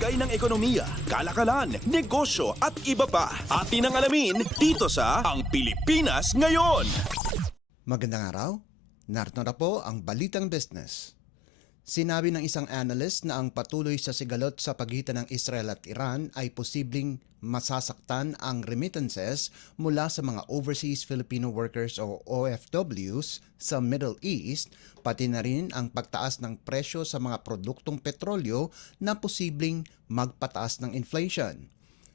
Lagay ng ekonomiya, kalakalan, negosyo at iba pa. Atin ang alamin dito sa Ang Pilipinas Ngayon. Magandang araw. Narito na po ang Balitang Business. Sinabi ng isang analyst na ang patuloy sa sigalot sa pagitan ng Israel at Iran ay posibleng masasaktan ang remittances mula sa mga overseas Filipino workers o OFWs sa Middle East, pati na rin ang pagtaas ng presyo sa mga produktong petrolyo na posibleng magpataas ng inflation.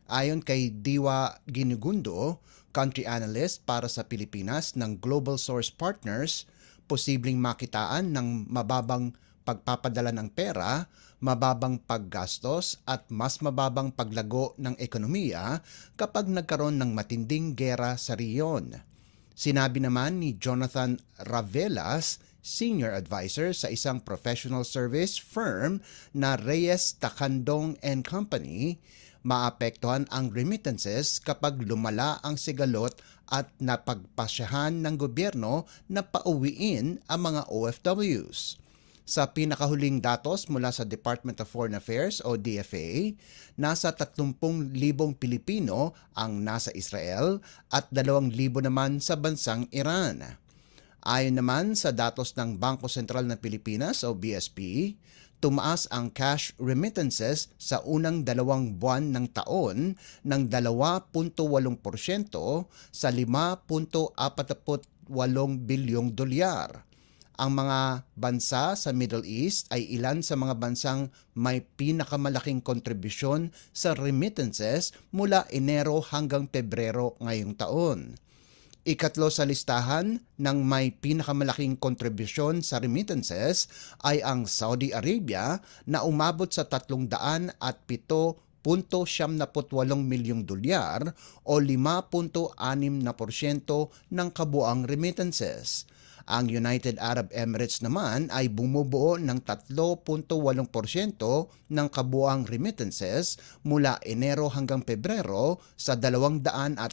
Ayon kay Diwa Ginugundo, country analyst para sa Pilipinas ng Global Source Partners, posibleng makitaan ng mababang pagpapadala ng pera, mababang paggastos at mas mababang paglago ng ekonomiya kapag nagkaroon ng matinding gera sa riyon. Sinabi naman ni Jonathan Ravelas, senior advisor sa isang professional service firm na Reyes Takandong and Company, maapektuhan ang remittances kapag lumala ang sigalot at napagpasyahan ng gobyerno na pauwiin ang mga OFWs. Sa pinakahuling datos mula sa Department of Foreign Affairs o DFA, nasa 30,000 Pilipino ang nasa Israel at 2,000 naman sa bansang Iran. Ayon naman sa datos ng Bangko Sentral ng Pilipinas o BSP, tumaas ang cash remittances sa unang 2 buwan ng taon ng 2.8% sa 5.48 bilyong dolyar. Ang mga bansa sa Middle East ay ilan sa mga bansang may pinakamalaking kontribusyon sa remittances mula Enero hanggang Pebrero ngayong taon. Ikatlo sa listahan ng may pinakamalaking kontribusyon sa remittances ay ang Saudi Arabia na umabot sa 307.78 milyong dolyar o 5.6% ng kabuang remittances. Ang United Arab Emirates naman ay bumubuo ng 3.8% ng kabuang remittances mula Enero hanggang Pebrero sa 260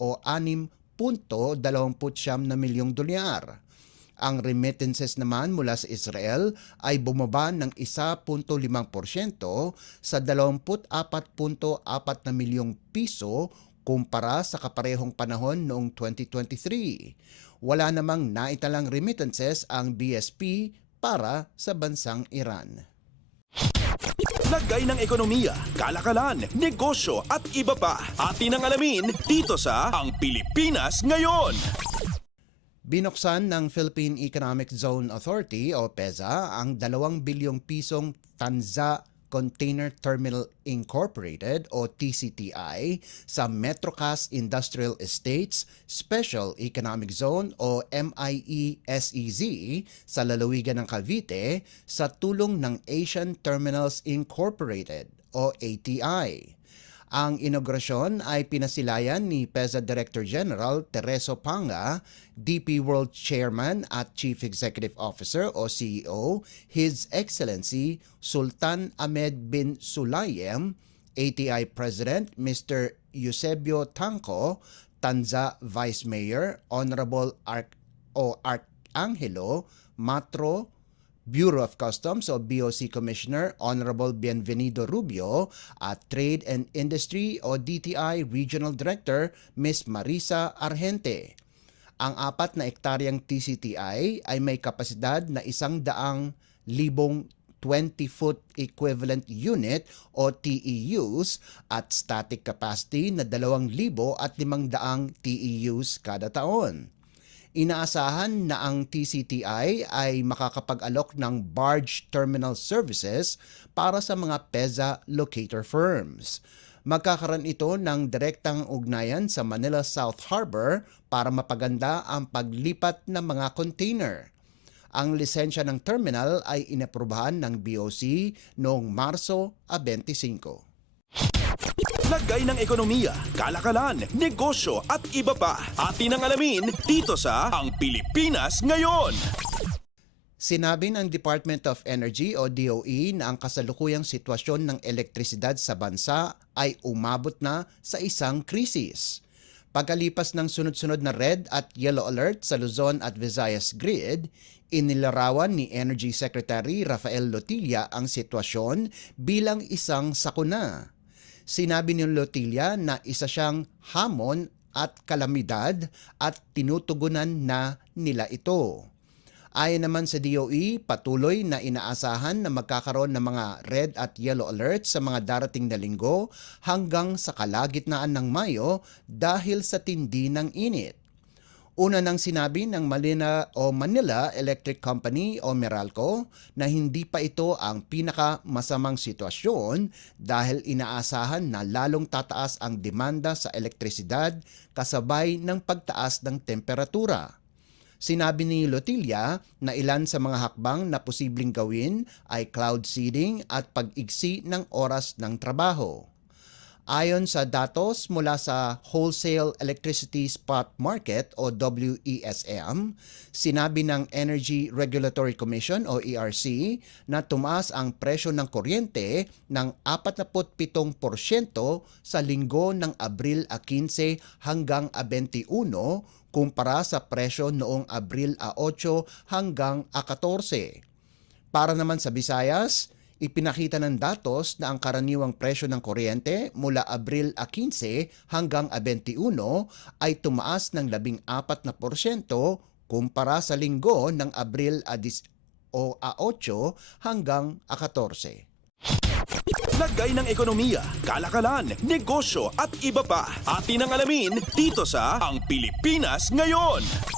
o 6.29 milyong dolyar. Ang remittances naman mula sa Israel ay bumaba ng 1.5% sa 24.4 na milyong piso kumpara sa kaparehong panahon noong 2023. Wala namang naitalang remittances ang BSP para sa bansang Iran. Lagay ng ekonomiya, kalakalan, negosyo at iba pa. Atin ang alamin dito sa Ang Pilipinas Ngayon. Binuksan ng Philippine Economic Zone Authority o PEZA ang 2 bilyong pisong Tanza Container Terminal Incorporated o TCTI sa Metrocast Industrial Estates Special Economic Zone o MIESEZ sa lalawigan ng Cavite sa tulong ng Asian Terminals Incorporated o ATI. Ang inaugurasyon ay pinasilayan ni PEZA Director General Tereso Panga, DP World Chairman at Chief Executive Officer o CEO, His Excellency Sultan Ahmed bin Sulayem, ATI President Mr. Eusebio Tanco, Tanza Vice Mayor Honorable Arcangelo Matro, Bureau of Customs o BOC Commissioner Honorable Bienvenido Rubio at Trade and Industry o DTI Regional Director Ms. Marisa Argente. Ang 4 na ektaryang TCTI ay may kapasidad na 100,000 20-foot equivalent unit o TEUs at static capacity na 2,500 TEUs kada taon. Inaasahan na ang TCTI ay makakapag-alok ng barge terminal services para sa mga PEZA locator firms. Magkakaroon ito ng direktang ugnayan sa Manila South Harbor para mapaganda ang paglipat ng mga container. Ang lisensya ng terminal ay inaprubahan ng BOC noong Marso 25. Lagay ng ekonomiya, kalakalan, negosyo at iba pa. Atin ang alamin dito sa Ang Pilipinas Ngayon. Sinabi ng Department of Energy o DOE na ang kasalukuyang sitwasyon ng elektrisidad sa bansa ay umabot na sa isang krisis. Pagkalipas ng sunod-sunod na red at yellow alert sa Luzon at Visayas grid, Inilarawan ni Energy Secretary Rafael Lotilla ang sitwasyon bilang isang sakuna. Sinabi ni Lotilla na isa siyang hamon at kalamidad at tinutugunan na nila ito. Ayon naman sa DOE, patuloy na inaasahan na magkakaroon ng mga red at yellow alerts sa mga darating na linggo hanggang sa kalagitnaan ng Mayo dahil sa tindi ng init. Una nang sinabi ng Manila Electric Company o Meralco na hindi pa ito ang pinakamasamang sitwasyon dahil inaasahan na lalong tataas ang demanda sa elektrisidad kasabay ng pagtaas ng temperatura. Sinabi ni Lotilla na ilan sa mga hakbang na posibleng gawin ay cloud seeding at pag-igsi ng oras ng trabaho. Ayon sa datos mula sa Wholesale Electricity Spot Market o WESM, sinabi ng Energy Regulatory Commission o ERC na tumaas ang presyo ng kuryente ng 47% sa linggo ng Abril 15 hanggang 21 kumpara sa presyo noong Abril 8 hanggang 14. Para naman sa Visayas, ipinakita ng datos na ang karaniwang presyo ng kuryente mula Abril 15 hanggang 21 ay tumaas ng 14% kumpara sa linggo ng Abril 8 hanggang 14. Lagay ng ekonomiya, kalakalan, negosyo at iba pa. Atin ang alamin dito sa Ang Pilipinas Ngayon.